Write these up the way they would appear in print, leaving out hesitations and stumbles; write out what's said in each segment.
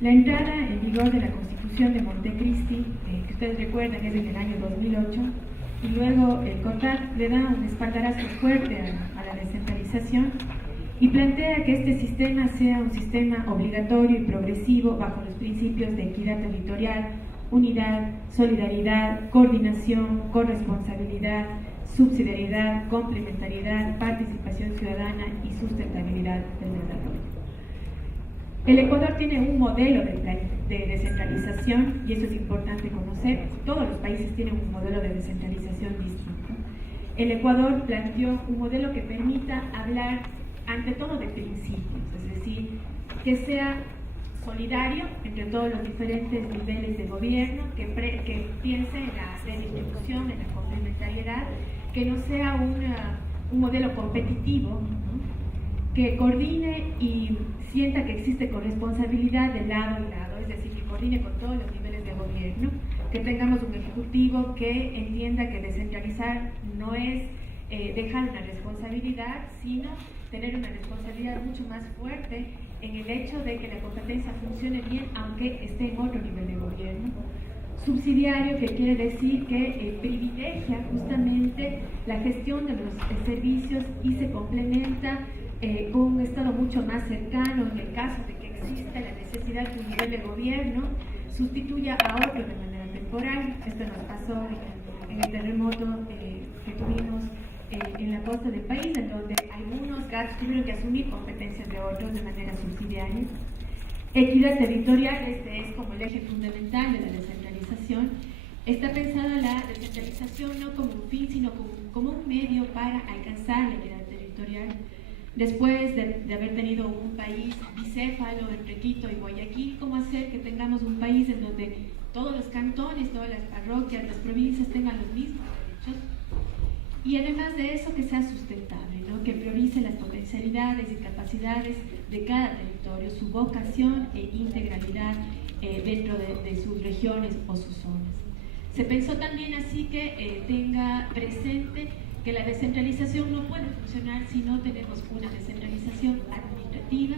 La entrada en vigor de la Constitución de Montecristi, que ustedes recuerdan es en el año 2008, y luego el CONTAC le da un espaldarazo fuerte a la descentralización y plantea que este sistema sea un sistema obligatorio y progresivo bajo los principios de equidad territorial, unidad, solidaridad, coordinación, corresponsabilidad, subsidiariedad, complementariedad, participación ciudadana y sustentabilidad del desarrollo. El Ecuador tiene un modelo de descentralización, y eso es importante conocer. Todos los países tienen un modelo de descentralización distinto. El Ecuador planteó un modelo que permita hablar ante todo de principios, es decir, que sea solidario entre todos los diferentes niveles de gobierno, que piense en la redistribución, en la complementariedad, que no sea un modelo competitivo, ¿no?, que coordine y sienta que existe corresponsabilidad de lado a lado, es decir, que coordine con todos los niveles de gobierno, que tengamos un ejecutivo que entienda que descentralizar no es dejar una responsabilidad, sino tener una responsabilidad mucho más fuerte en el hecho de que la competencia funcione bien aunque esté en otro nivel de gobierno. Subsidiario, que quiere decir que privilegia justamente la gestión de los servicios y se complementa con un Estado mucho más cercano en el caso de que exista la necesidad de un nivel de gobierno, sustituya a otro de manera temporal. Esto nos pasó en el terremoto que tuvimos en la costa del país, en donde algunos GATS tuvieron que asumir competencias de otros de manera subsidiaria. Equidad territorial, este es como el eje fundamental de la descentralización. Está pensada la descentralización no como un fin, sino como un medio para alcanzar la equidad territorial. Después de haber tenido un país bicéfalo entre Quito y Guayaquil, ¿cómo hacer que tengamos un país en donde todos los cantones, todas las parroquias, las provincias tengan los mismos derechos? Y además de eso, que sea sustentable, ¿no?, que priorice las potencialidades y capacidades de cada territorio, su vocación e integralidad dentro de sus regiones o sus zonas. Se pensó también así que tenga presente que la descentralización no puede funcionar si no tenemos una descentralización administrativa,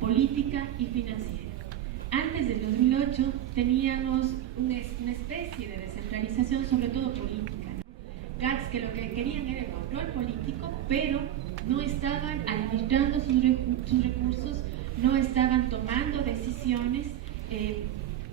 política y financiera. Antes del 2008 teníamos una especie de descentralización, sobre todo política, ¿no? GATS que lo que querían era el control político, pero no estaban administrando sus recursos, no estaban tomando decisiones.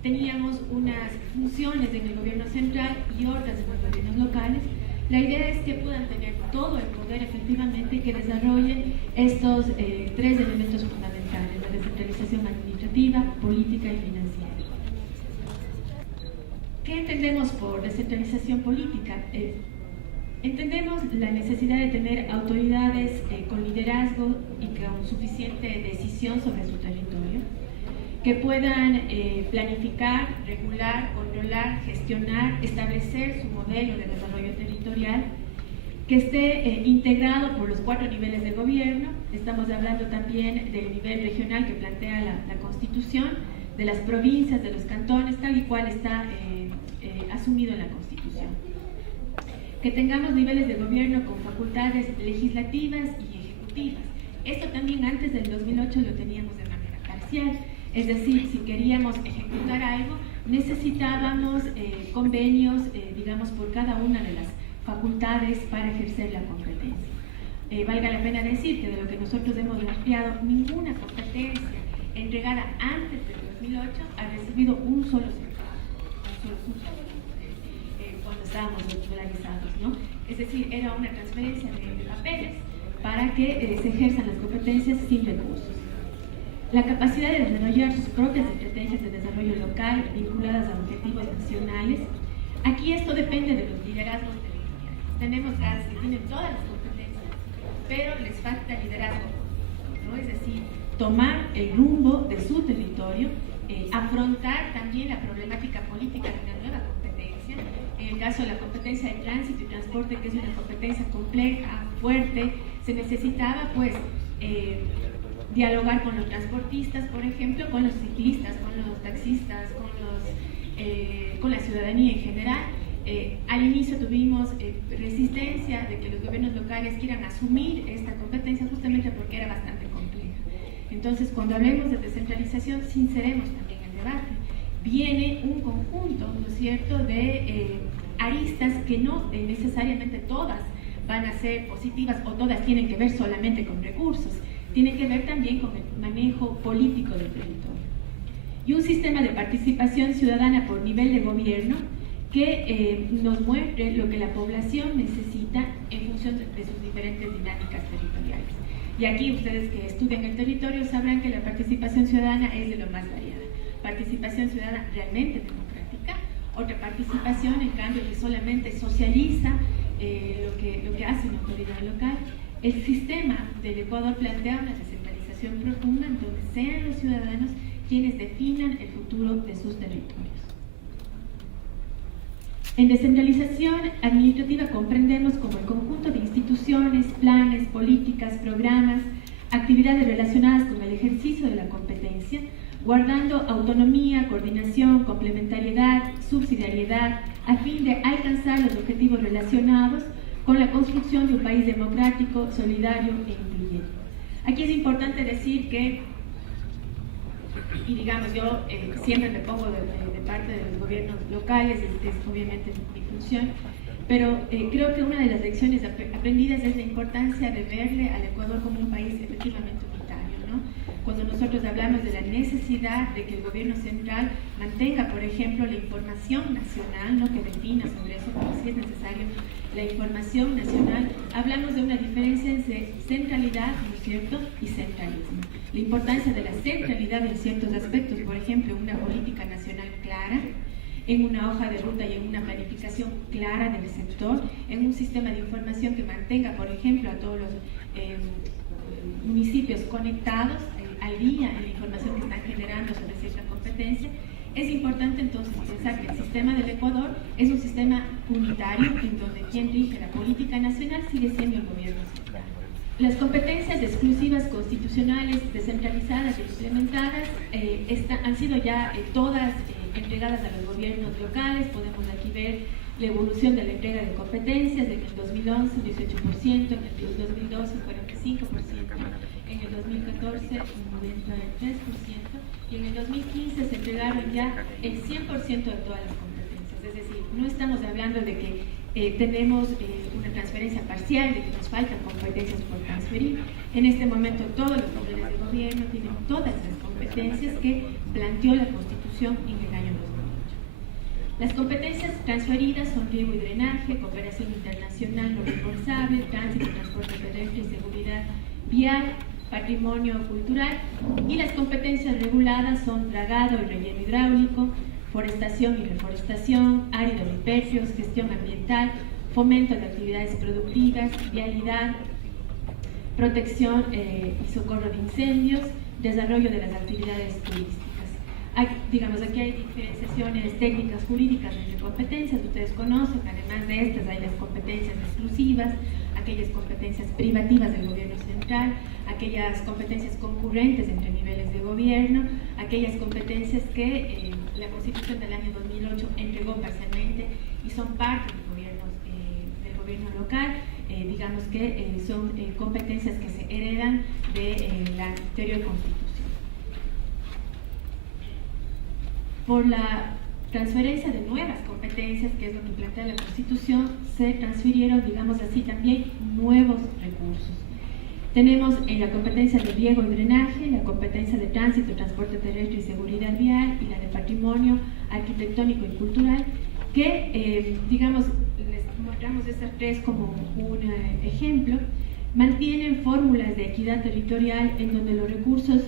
Teníamos unas funciones en el gobierno central y otras en los gobiernos locales. La idea es que puedan tener todo el poder efectivamente, que desarrollen estos tres elementos fundamentales: la descentralización administrativa, política y financiera. ¿Qué entendemos por descentralización política? Entendemos la necesidad de tener autoridades con liderazgo y con suficiente decisión sobre su territorio, que puedan planificar, regular, controlar, gestionar, establecer su modelo de desarrollo territorial, que esté integrado por los 4 niveles de gobierno. Estamos hablando también del nivel regional que plantea la Constitución, de las provincias, de los cantones, tal y cual está asumido en la Constitución. Que tengamos niveles de gobierno con facultades legislativas y ejecutivas. Esto también antes del 2008 lo teníamos de manera parcial. Es decir, si queríamos ejecutar algo, necesitábamos convenios, digamos, por cada una de las facultades para ejercer la competencia. Valga la pena decir que de lo que nosotros hemos rastreado, ninguna competencia entregada antes del 2008 ha recibido un solo centavo, cuando estábamos dolarizados, ¿no? Es decir, era una transferencia de papeles para que se ejerzan las competencias sin recursos. La capacidad de desarrollar sus propias estrategias de desarrollo local vinculadas a objetivos nacionales. Aquí esto depende de los liderazgos territoriales. Tenemos GATS que tienen todas las competencias, pero les falta liderazgo, ¿no? Es decir, tomar el rumbo de su territorio, afrontar también la problemática política de una nueva competencia. En el caso de la competencia de tránsito y transporte, que es una competencia compleja, fuerte, se necesitaba pues dialogar con los transportistas, por ejemplo, con los ciclistas, con los taxistas, con la ciudadanía en general. Al inicio tuvimos resistencia de que los gobiernos locales quieran asumir esta competencia, justamente porque era bastante compleja. Entonces, cuando hablemos de descentralización, sinceremos también el debate. Viene un conjunto, ¿no es cierto?, de aristas que no necesariamente todas van a ser positivas o todas tienen que ver solamente con recursos, tienen que ver también con el manejo político del territorio. Y un sistema de participación ciudadana por nivel de gobierno que nos muestre lo que la población necesita en función de sus diferentes dinámicas territoriales. Y aquí ustedes que estudian el territorio sabrán que la participación ciudadana es de lo más variada. Participación ciudadana realmente democrática, otra participación en cambio que solamente socializa lo que hace una autoridad local. El sistema del Ecuador plantea una descentralización profunda en donde sean los ciudadanos quienes definan el futuro de sus territorios. En descentralización administrativa comprendemos como el conjunto de instituciones, planes, políticas, programas, actividades relacionadas con el ejercicio de la competencia, guardando autonomía, coordinación, complementariedad, subsidiariedad, a fin de alcanzar los objetivos relacionados con la construcción de un país democrático, solidario e incluyente. Aquí es importante decir que, y digamos, yo siempre me pongo de parte de los gobiernos locales, es obviamente mi función, pero creo que una de las lecciones aprendidas es la importancia de verle al Ecuador como un país efectivamente unitario, ¿no? Cuando nosotros hablamos de la necesidad de que el gobierno central mantenga, por ejemplo, la información nacional, ¿no?, que defina sobre eso, porque sí es necesario la información nacional, hablamos de una diferencia entre centralidad, ¿no es cierto?, y centralismo. La importancia de la centralidad en ciertos aspectos, por ejemplo, una política nacional clara, en una hoja de ruta y en una planificación clara del sector, en un sistema de información que mantenga, por ejemplo, a todos los municipios conectados al día en la información que están generando sobre cierta competencia. Es importante entonces pensar que el sistema del Ecuador es un sistema unitario en donde quien rige la política nacional sigue siendo el gobierno central. Las competencias exclusivas constitucionales descentralizadas e implementadas han sido ya todas entregadas a los gobiernos locales. Podemos aquí ver la evolución de la entrega de competencias, en el 2011 un 18%, en el 2012 un 45%, en el 2014 un 93% y en el 2015 se entregaron ya el 100% de todas las competencias. Es decir, no estamos hablando de que tenemos una transferencia parcial, de que nos faltan competencias por transferir. En este momento todos los niveles de gobierno tienen todas las competencias que planteó la Constitución en el año 2008. Las competencias transferidas son riego y drenaje, cooperación internacional no responsable, tránsito, transporte terrestre y seguridad vial, patrimonio cultural, y las competencias reguladas son dragado y relleno hidráulico, forestación y reforestación, áridos y pérfidos, gestión ambiental, fomento de actividades productivas, vialidad, protección y socorro de incendios, desarrollo de las actividades turísticas. Aquí hay diferenciaciones técnicas jurídicas entre competencias, ustedes conocen, además de estas hay las competencias exclusivas, aquellas competencias privativas del gobierno central, aquellas competencias concurrentes entre niveles de gobierno, aquellas competencias que la Constitución del año 2008 entregó parcialmente y son parte del gobierno local, digamos que son competencias que se heredan de la anterior Constitución. Por la transferencia de nuevas competencias, que es lo que plantea la Constitución, se transfirieron, digamos así, también nuevos recursos. Tenemos en la competencia de riego y drenaje, la competencia de tránsito, transporte terrestre y seguridad vial, y la de patrimonio arquitectónico y cultural, que, digamos, les mostramos estas tres como un ejemplo. Mantienen fórmulas de equidad territorial en donde los recursos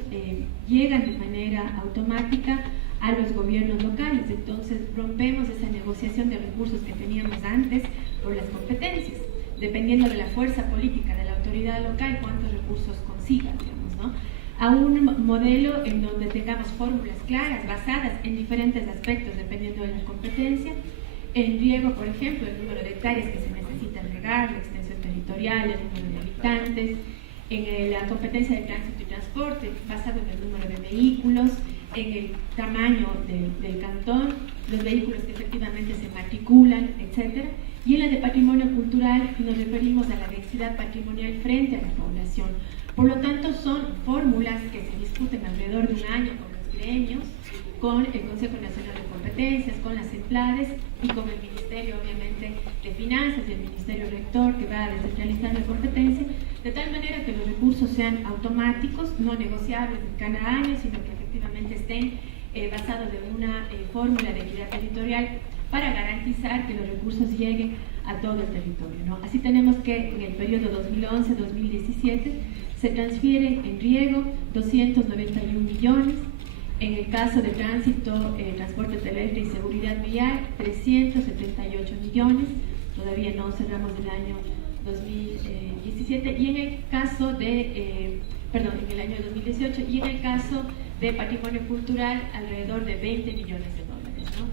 llegan de manera automática a los gobiernos locales. Entonces rompemos esa negociación de recursos que teníamos antes por las competencias, dependiendo de la fuerza política de la autoridad local, cuántos recursos consiga, digamos, ¿no? A un modelo en donde tengamos fórmulas claras, basadas en diferentes aspectos, dependiendo de la competencia. En riego, por ejemplo, el número de hectáreas que se necesitan regar, la extensión territorial, el número de habitantes. En la competencia de tránsito y transporte, basado en el número de vehículos, en el tamaño del cantón, los vehículos que efectivamente se matriculan, etc. Y en la de patrimonio cultural nos referimos a la densidad patrimonial frente a la población. Por lo tanto, son fórmulas que se discuten alrededor de un año con los gremios, con el Consejo Nacional de Competencias, con las CEPLADES y con el Ministerio, obviamente, de Finanzas y el Ministerio Rector, que va a descentralizar la competencia, de tal manera que los recursos sean automáticos, no negociables en cada año, sino que efectivamente estén basados en una fórmula de equidad territorial para garantizar que los recursos lleguen a todo el territorio, ¿no? Así tenemos que en el periodo 2011-2017 se transfieren en riego 291 millones, en el caso de tránsito, transporte terrestre y seguridad vial, 378 millones, todavía no cerramos el año 2017, y en el caso de, en el año 2018, y en el caso de patrimonio cultural, alrededor de 20 millones de dólares, ¿no?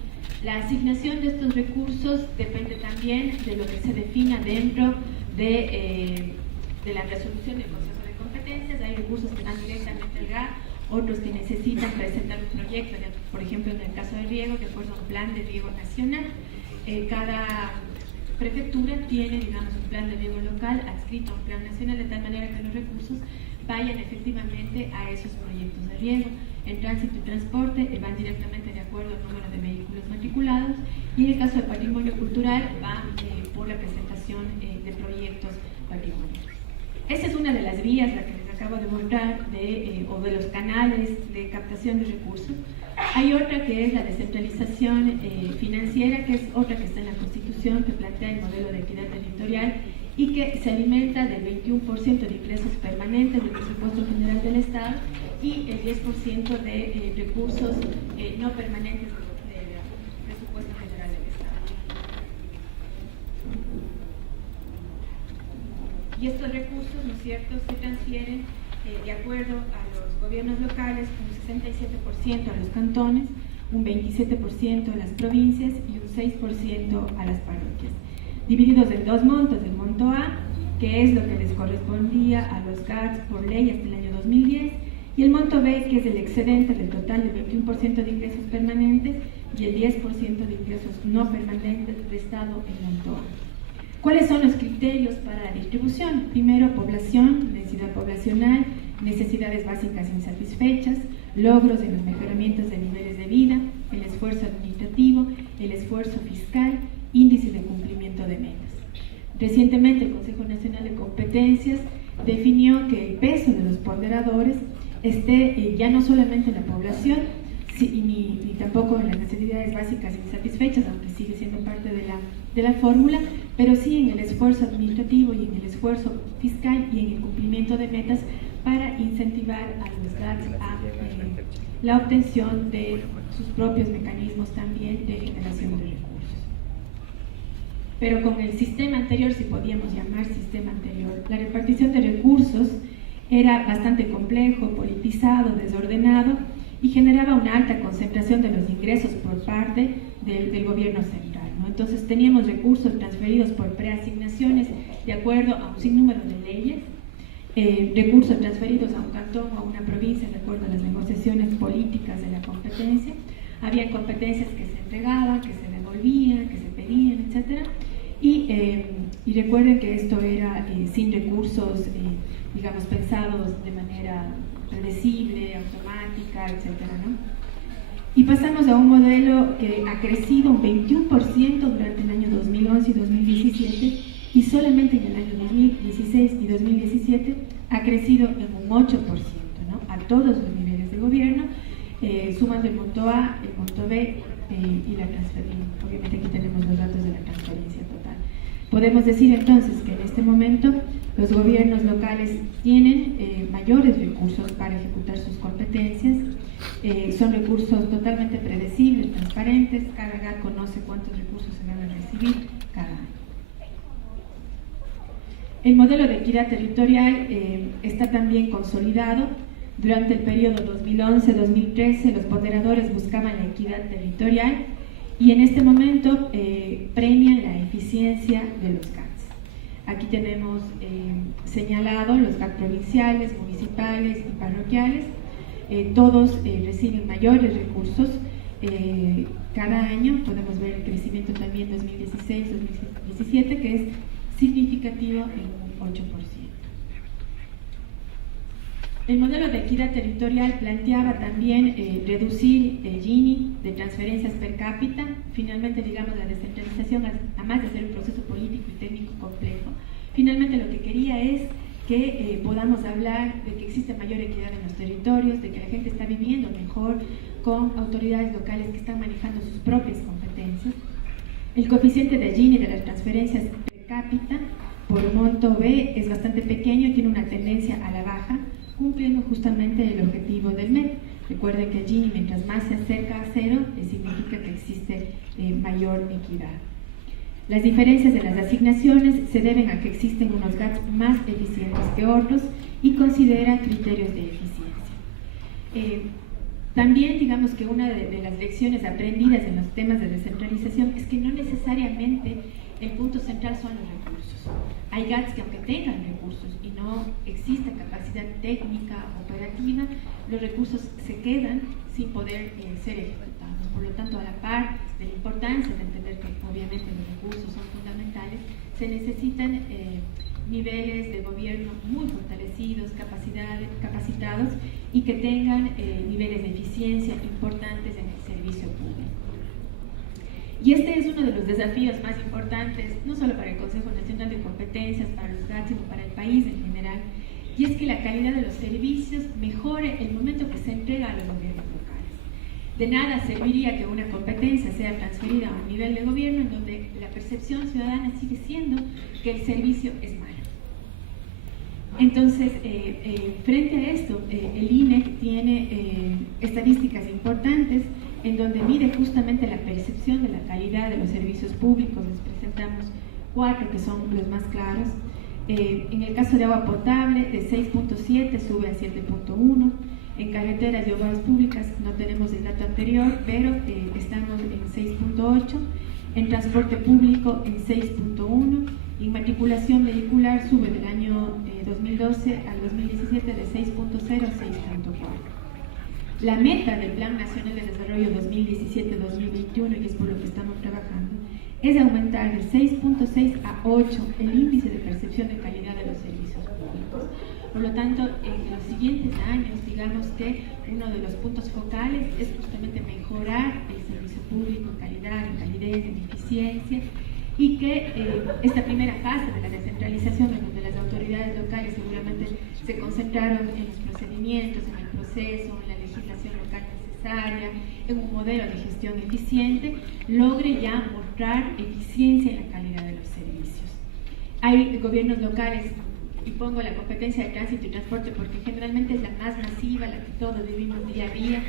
La asignación de estos recursos depende también de lo que se defina dentro de la resolución del Consejo de Competencias. Hay recursos que van directamente al GAC, otros que necesitan presentar un proyecto, por ejemplo en el caso de riego, que acuerda un plan de riego nacional. Cada prefectura tiene, digamos, un plan de riego local adscrito a un plan nacional, de tal manera que los recursos vayan efectivamente a esos proyectos de riego. En tránsito y transporte van directamente de acuerdo al número de vehículos matriculados, y en el caso del patrimonio cultural va por la presentación de proyectos patrimoniales. Esa es una de las vías, la que les acabo de mostrar, o de los canales de captación de recursos. Hay otra que es la descentralización financiera, que es otra que está en la Constitución, que plantea el modelo de equidad territorial y que se alimenta del 21% de ingresos permanentes del presupuesto general del Estado y el 10% de recursos no permanentes del presupuesto general del Estado. Y estos recursos, ¿no es cierto?, se transfieren de acuerdo a los gobiernos locales, un 67% a los cantones, un 27% a las provincias y un 6% a las parroquias, divididos en dos montos: el monto A, que es lo que les correspondía a los GACs por ley hasta el año 2010, y el monto B, que es el excedente del total del 21% de ingresos permanentes y el 10% de ingresos no permanentes restado en monto A. ¿Cuáles son los criterios para la distribución? Primero, población, densidad poblacional, necesidades básicas insatisfechas, logros en los mejoramientos de niveles de vida, el esfuerzo administrativo, el esfuerzo fiscal, índice de cumplimiento de metas. Recientemente el Consejo Nacional de Competencias definió que el peso de los ponderadores esté ya no solamente en la población, ni tampoco en las necesidades básicas insatisfechas, aunque sigue siendo parte de la fórmula, pero sí en el esfuerzo administrativo y en el esfuerzo fiscal y en el cumplimiento de metas para incentivar a los GACs a la obtención de sus propios mecanismos también de generación de recursos. Pero con el sistema anterior, si podíamos llamar sistema anterior, la repartición de recursos era bastante complejo, politizado, desordenado, y generaba una alta concentración de los ingresos por parte del gobierno central, ¿no? Entonces teníamos recursos transferidos por preasignaciones de acuerdo a un sinnúmero de leyes, recursos transferidos a un cantón o a una provincia de acuerdo a las negociaciones políticas de la competencia. Había competencias que se entregaban, que se devolvían, que se pedían, etc. Y recuerden que esto era sin recursos, digamos, pensados de manera predecible, automática, etcétera, ¿no? Y pasamos a un modelo que ha crecido un 21% durante el año 2011 y 2017, y solamente en el año 2016 y 2017 ha crecido en un 8%, ¿no?, a todos los niveles de gobierno, sumando el monto A, el monto B y la transferencia. Obviamente aquí tenemos los datos de la transferencia total. Podemos decir entonces que en este momento los gobiernos locales tienen mayores recursos para ejecutar sus competencias, son recursos totalmente predecibles, transparentes, cada GAC conoce cuántos recursos se van a recibir cada año. El modelo de equidad territorial está también consolidado. Durante el periodo 2011-2013 los ponderadores buscaban la equidad territorial y en este momento premian la eficiencia de los GACs. Aquí tenemos señalado los GAC provinciales, municipales y parroquiales. Todos reciben mayores recursos cada año. Podemos ver el crecimiento también 2016-2017, que es significativo en un 8%. El modelo de equidad territorial planteaba también reducir el Gini de transferencias per cápita. Finalmente, digamos, la descentralización, además de ser un proceso político y técnico complejo, finalmente lo que quería es que podamos hablar de que existe mayor equidad en los territorios, de que la gente está viviendo mejor con autoridades locales que están manejando sus propias competencias. El coeficiente de Gini de las transferencias per cápita por monto B es bastante pequeño y tiene una tendencia a la baja, cumpliendo justamente el objetivo del MEP. Recuerden que el Gini, mientras más se acerca a cero, significa que existe mayor equidad. Las diferencias de las asignaciones se deben a que existen unos gaps más eficientes que otros y considera criterios de eficiencia. También, digamos que una de las lecciones aprendidas en los temas de descentralización es que no necesariamente el punto central son los recursos. Hay gaps que, aunque tengan recursos y no exista capacidad técnica operativa, los recursos se quedan sin poder ser ejecutados. Por lo tanto, a la par de la importancia de entender que obviamente los recursos son fundamentales, se necesitan niveles de gobierno muy fortalecidos, capacitados y que tengan niveles de eficiencia importantes en el servicio público. Y este es uno de los desafíos más importantes, no solo para el Consejo Nacional de Competencias, para los GAT, sino para el país en general, y es que la calidad de los servicios mejore el momento que se entrega a los gobiernos locales. De nada serviría que una competencia sea transferida a un nivel de gobierno en donde la percepción ciudadana sigue siendo que el servicio es malo. Entonces, frente a esto, el INEC tiene estadísticas importantes en donde mide justamente la percepción de la calidad de los servicios públicos. Les presentamos 4 que son los más claros. En el caso de agua potable, de 6.7 sube a 7.1. En carreteras y obras públicas no tenemos el dato anterior, pero estamos en 6.8. En transporte público en 6.1. En matriculación vehicular sube del año 2012 al 2017 de 6.0 a 6.4. La meta del Plan Nacional de Desarrollo 2017-2021, y es por lo que estamos trabajando, es aumentar de 6.6 a 8 el índice de percepción de calidad de los servicios públicos. Por lo tanto, en los siguientes años, digamos que uno de los puntos focales es justamente mejorar el servicio público en calidad, en calidez, en eficiencia, y que esta primera fase de la descentralización, en donde las autoridades locales seguramente se concentraron en los procedimientos, en el proceso, en la legislación local necesaria, en un modelo de gestión eficiente, logre ya mostrar eficiencia en la calidad de los servicios. Hay gobiernos locales, y pongo la competencia de tránsito y transporte porque generalmente es la más masiva, la que todos vivimos día a día.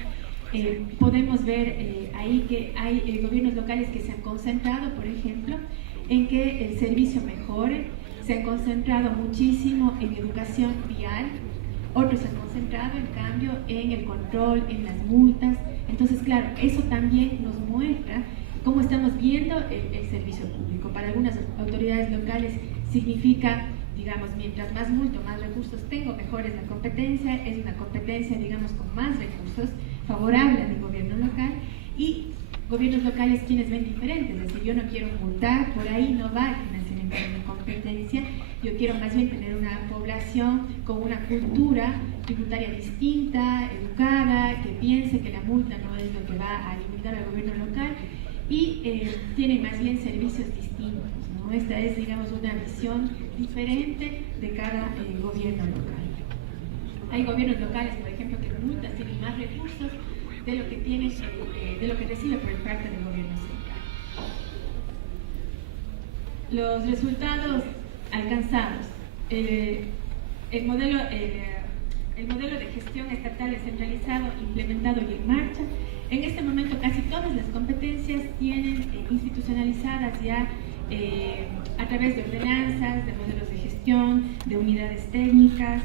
Podemos ver ahí que hay gobiernos locales que se han concentrado, por ejemplo, en que el servicio mejore, se han concentrado muchísimo en educación vial, otros se han concentrado en cambio en el control, en las multas. Entonces, claro, eso también nos muestra cómo estamos viendo el servicio público. Para algunas autoridades locales significa, digamos, mientras más multo, más recursos tengo, mejor es la competencia, es una competencia, digamos, con más recursos, favorable al gobierno local, y gobiernos locales quienes ven diferentes, es decir, yo no quiero multar, por ahí no va el financiamiento de mi competencia, yo quiero más bien tener una población con una cultura tributaria distinta, educada, que piense que la multa no es lo que va a limitar al gobierno local, y tiene más bien servicios distintos, ¿no? Esta es, digamos, una visión diferente de cada gobierno local. Hay gobiernos locales, por ejemplo, que multas tienen más recursos de lo que tienen, de lo que recibe por parte del gobierno central. Los resultados alcanzados. El modelo de gestión estatal descentralizado, implementado y en marcha. En este momento casi todas las competencias tienen institucionalizadas ya a través de ordenanzas, de modelos de gestión, de unidades técnicas.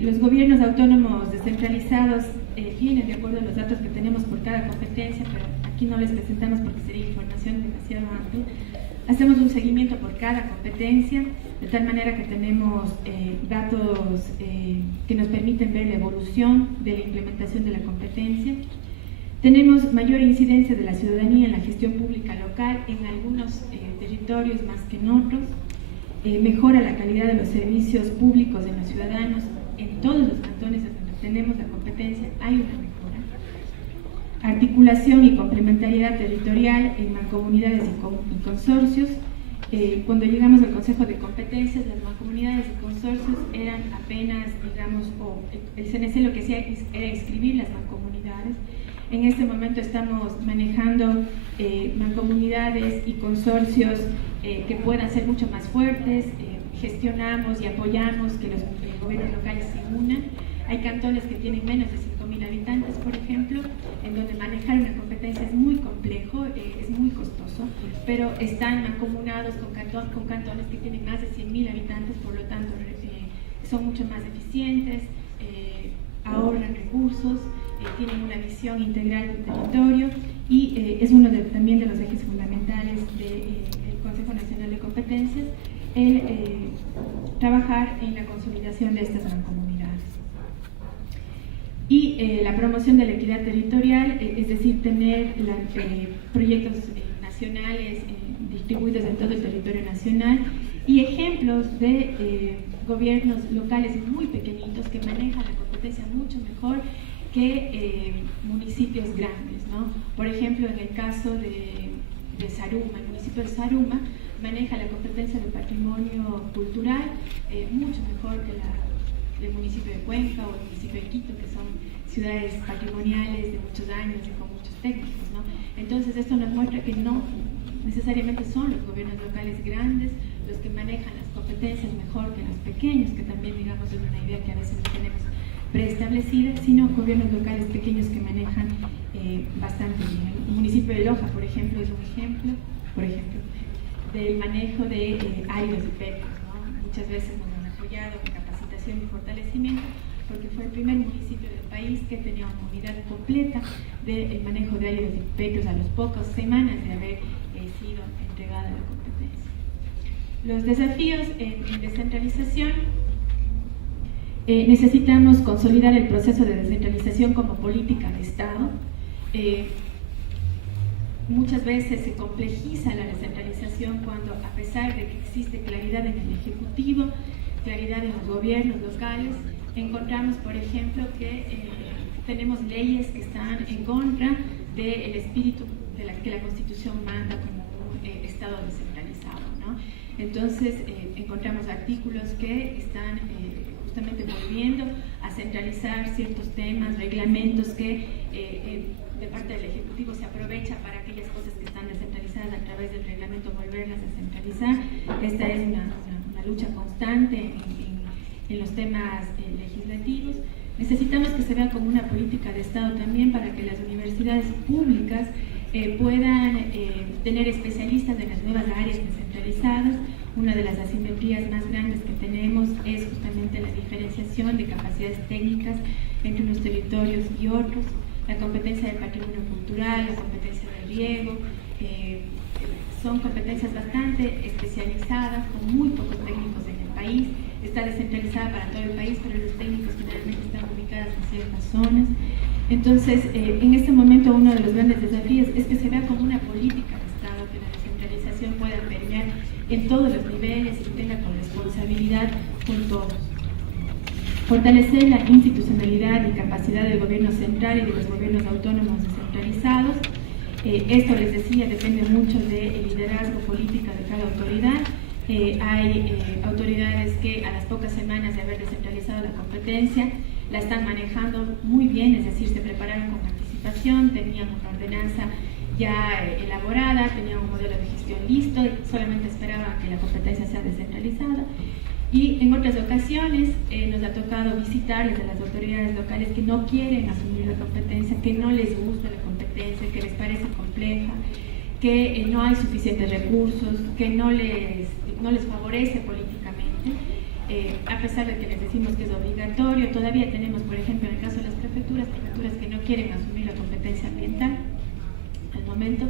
Los gobiernos autónomos descentralizados vienen de acuerdo a los datos que tenemos por cada competencia, pero aquí no les presentamos porque sería información demasiado amplia. Hacemos un seguimiento por cada competencia, de tal manera que tenemos datos que nos permiten ver la evolución de la implementación de la competencia. Tenemos mayor incidencia de la ciudadanía en la gestión pública local, en algunos territorios más que en otros. Mejora la calidad de los servicios públicos de los ciudadanos en en todos los cantones donde tenemos la competencia hay una mejora. Articulación y complementariedad territorial en mancomunidades y consorcios. Cuando llegamos al Consejo de Competencias, las mancomunidades y consorcios eran apenas, digamos, o el CNC lo que hacía era inscribir las mancomunidades. En este momento estamos manejando mancomunidades y consorcios que puedan ser mucho más fuertes. Gestionamos y apoyamos que los gobiernos locales se unan. Hay cantones que tienen menos de 5.000 habitantes, por ejemplo, en donde manejar una competencia es muy complejo, es muy costoso, pero están mancomunados con cantones que tienen más de 100.000 habitantes, por lo tanto son mucho más eficientes, ahorran recursos, tienen una visión integral del territorio y es uno también de los ejes fundamentales del Consejo Nacional de Competencias, el trabajar en la consolidación de estas mancomunidades. Y la promoción de la equidad territorial, es decir, tener proyectos nacionales distribuidos en todo el territorio nacional y ejemplos de gobiernos locales muy pequeñitos que manejan la competencia mucho mejor que municipios grandes, ¿no? Por ejemplo, en el caso de Zaruma, el municipio de Zaruma maneja la competencia de patrimonio cultural mucho mejor que el municipio de Cuenca o el municipio de Quito, que son ciudades patrimoniales de muchos años y con muchos técnicos, ¿no? Entonces esto nos muestra que no necesariamente son los gobiernos locales grandes los que manejan las competencias mejor que los pequeños, que también, digamos, es una idea que a veces no tenemos preestablecida, sino gobiernos locales pequeños que manejan bastante bien. El municipio de Loja, por ejemplo, es un ejemplo, del manejo de áridos y petros, ¿no? Muchas veces nos han apoyado en capacitación y fortalecimiento, porque fue el primer municipio del país que tenía una unidad completa del manejo de áridos y petros a las pocas semanas de haber sido entregada la competencia. Los desafíos en descentralización. Necesitamos consolidar el proceso de descentralización como política de Estado. Muchas veces se complejiza la descentralización cuando, a pesar de que existe claridad en el Ejecutivo, claridad en los gobiernos locales, encontramos, por ejemplo, que tenemos leyes que están en contra del espíritu que la Constitución manda como un Estado descentralizado, ¿no? Entonces, encontramos artículos que están justamente volviendo a centralizar ciertos temas, reglamentos que de parte del Ejecutivo se aprovecha para aquellas cosas que están descentralizadas a través del reglamento volverlas a centralizar. Esta es una lucha constante en los temas legislativos. Necesitamos que se vea como una política de Estado también para que las universidades públicas puedan tener especialistas en las nuevas áreas descentralizadas. Una de las asimetrías más grandes que tenemos es justamente la diferenciación de capacidades técnicas entre unos territorios y otros, la competencia del patrimonio cultural, la competencia del riego, son competencias bastante especializadas, con muy pocos técnicos en el país. Está descentralizada para todo el país, pero los técnicos generalmente están ubicados en ciertas zonas. Entonces, en este momento uno de los grandes desafíos es que se vea como una política de Estado, que la descentralización pueda permear en todos los niveles y tenga corresponsabilidad con todos. Fortalecer la institucionalidad y capacidad del gobierno central y de los gobiernos autónomos descentralizados. Esto, les decía, depende mucho del liderazgo político de cada autoridad. Hay autoridades que a las pocas semanas de haber descentralizado la competencia la están manejando muy bien, es decir, se prepararon con anticipación, tenían una ordenanza ya elaborada, tenían un modelo de gestión listo, solamente esperaban que la competencia sea descentralizada. Y en otras ocasiones nos ha tocado visitarles a las autoridades locales que no quieren asumir la competencia, que no les gusta la competencia, que les parece compleja, que no hay suficientes recursos, que no les favorece políticamente. A pesar de que les decimos que es obligatorio, todavía tenemos, por ejemplo, en el caso de las prefecturas que no quieren asumir la competencia ambiental al momento.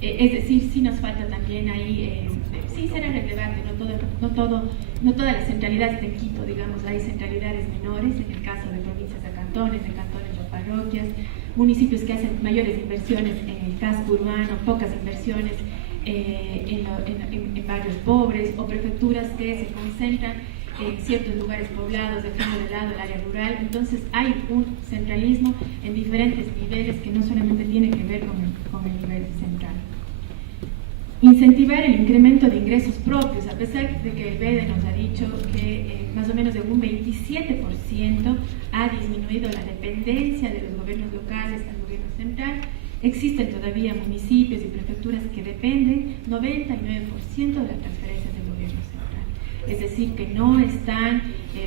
Es decir, sí nos falta también ahí, sí será relevante, no todas las centralidades de Quito, digamos, hay centralidades menores, en el caso de provincias a cantones, de cantones o parroquias, municipios que hacen mayores inversiones en el casco urbano, pocas inversiones en barrios pobres, o prefecturas que se concentran en ciertos lugares poblados, dejando de lado el área rural. Entonces hay un centralismo en diferentes niveles que no solamente tiene que ver con el nivel central. Incentivar el incremento de ingresos propios, a pesar de que el BEDE nos ha dicho que más o menos de un 27% ha disminuido la dependencia de los gobiernos locales al gobierno central. Existen todavía municipios y prefecturas que dependen 99% de las transferencias del gobierno central. Es decir, que no están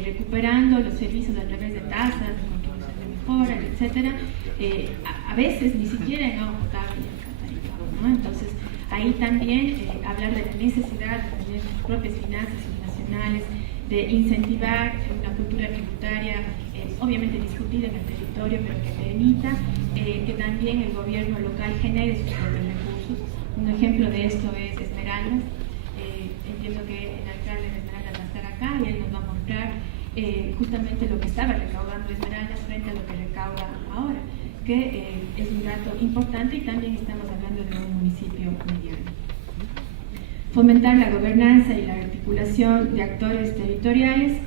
recuperando los servicios a través de tasas, de contribución de mejora, etc. A veces ni siquiera en agua potable y alcantarillado, ¿no? Entonces, ahí también hablar de la necesidad de tener sus propias finanzas nacionales, de incentivar una cultura tributaria obviamente discutida en el territorio, pero que permita que también el gobierno local genere sus propios recursos. Un ejemplo de esto es Esmeraldas. Entiendo que el alcalde de Esmeraldas va a estar acá y él nos va a mostrar justamente lo que estaba recaudando Esmeraldas frente a lo que recauda ahora, que es un dato importante, y también estamos hablando de un municipio mediano. Fomentar la gobernanza y la articulación de actores territoriales.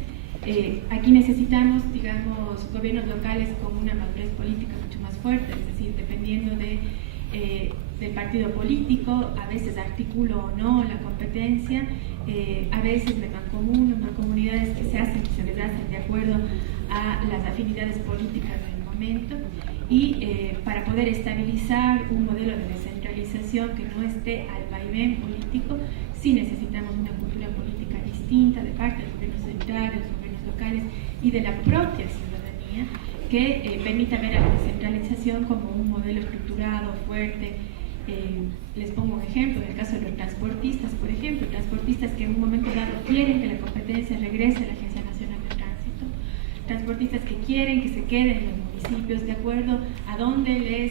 Aquí necesitamos, digamos, gobiernos locales con una madurez política mucho más fuerte, es decir, dependiendo del partido político, a veces articulo o no la competencia, a veces de mancomunidades que se deshacen de acuerdo a las afinidades políticas del momento, y para poder estabilizar un modelo de descentralización que no esté al vaivén político, sí necesitamos una cultura política distinta de parte del gobierno central, de los gobiernos locales y de la propia ciudadanía, que permita ver a la descentralización como un modelo estructurado, fuerte. Les pongo un ejemplo, en el caso de los transportistas, por ejemplo, transportistas que en un momento dado quieren que la competencia regrese a la Agencia Nacional de Tránsito, transportistas que quieren que se queden en los municipios de acuerdo a donde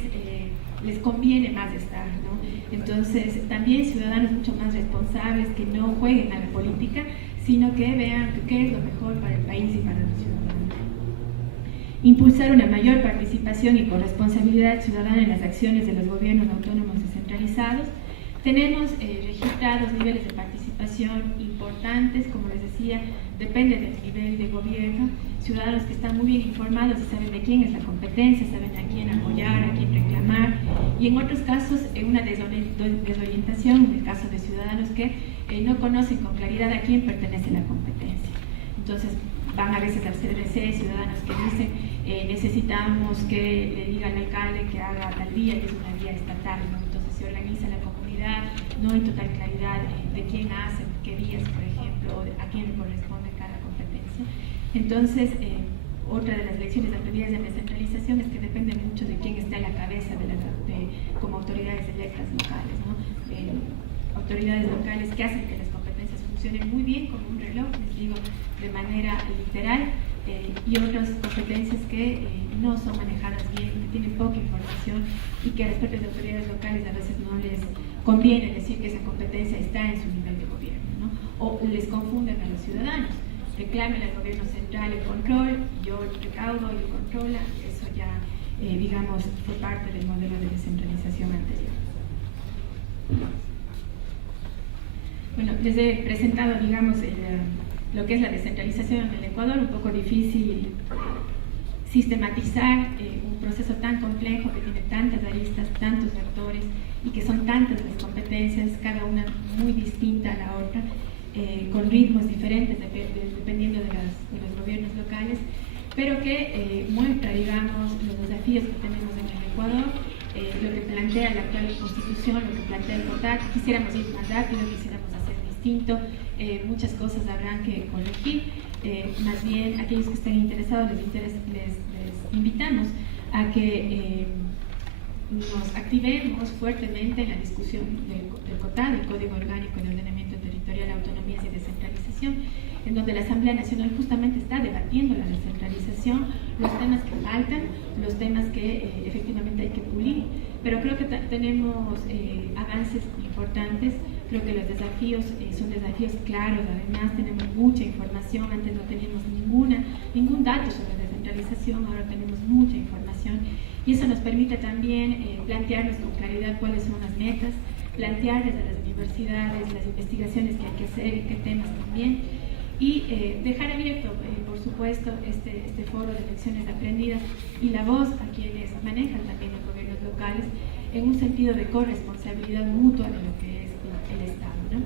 les conviene más estar, ¿no? Entonces, también ciudadanos mucho más responsables, que no jueguen a la política, sino que vean qué es lo mejor para el país y para los ciudadanos. Impulsar una mayor participación y corresponsabilidad ciudadana en las acciones de los gobiernos autónomos descentralizados. Tenemos registrados niveles de participación importantes, como les decía, depende del nivel de gobierno, ciudadanos que están muy bien informados y saben de quién es la competencia, saben a quién apoyar, a quién reclamar, y en otros casos una desorientación, en el caso de ciudadanos que no conocen con claridad a quién pertenece la competencia. Entonces van a veces al CDC, ciudadanos que dicen necesitamos que le diga al alcalde que haga tal vía, que es una vía estatal, ¿no? Entonces se organiza la comunidad, no hay total claridad de quién hace qué vías, por ejemplo, a quién le corresponde cada competencia. Entonces, otra de las lecciones aprendidas de descentralización es que depende mucho de quién está a la cabeza como autoridades electas locales, ¿no? Autoridades locales que hacen que las competencias funcionen muy bien como un reloj, les digo, de manera literal, y otras competencias que no son manejadas bien, que tienen poca información y que a las propias autoridades locales a veces no les conviene decir que esa competencia está en su nivel de gobierno, ¿no? O les confunden a los ciudadanos. Reclamen al gobierno central el control, yo recaudo y controla, eso ya, digamos, fue parte del modelo de descentralización anterior. Bueno, les he presentado, digamos, lo que es la descentralización en el Ecuador, un poco difícil sistematizar un proceso tan complejo que tiene tantas aristas, tantos actores y que son tantas las competencias, cada una muy distinta a la otra, con ritmos diferentes dependiendo de los gobiernos locales, pero que muestra, digamos, los desafíos que tenemos en el Ecuador, lo que plantea la actual Constitución, lo que plantea el COTAC. Quisiéramos ir más rápido, quisiéramos hacer distinto, muchas cosas habrán que corregir. Más bien, aquellos que estén interesados, les invitamos a que nos activemos fuertemente en la discusión del COTAD, el Código Orgánico de Ordenamiento Territorial, Autonomías y Descentralización, en donde la Asamblea Nacional justamente está debatiendo la descentralización, los temas que faltan, los temas que efectivamente hay que pulir, pero creo que tenemos avances importantes. Creo que los desafíos son desafíos claros, además tenemos mucha información, antes no teníamos ningún dato sobre descentralización, ahora tenemos mucha información, y eso nos permite también plantearnos con claridad cuáles son las metas, plantear desde las universidades las investigaciones que hay que hacer, qué temas también, y dejar abierto, por supuesto, este foro de lecciones aprendidas y la voz a quienes manejan también los gobiernos locales en un sentido de corresponsabilidad mutua de lo que es el Estado, ¿no?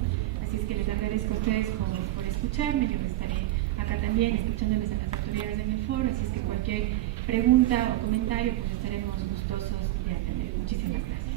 Así es que les agradezco a ustedes por escucharme. Yo estaré acá también escuchándoles a las autoridades en el foro, así es que cualquier pregunta o comentario pues estaremos gustosos de atender. Muchísimas gracias.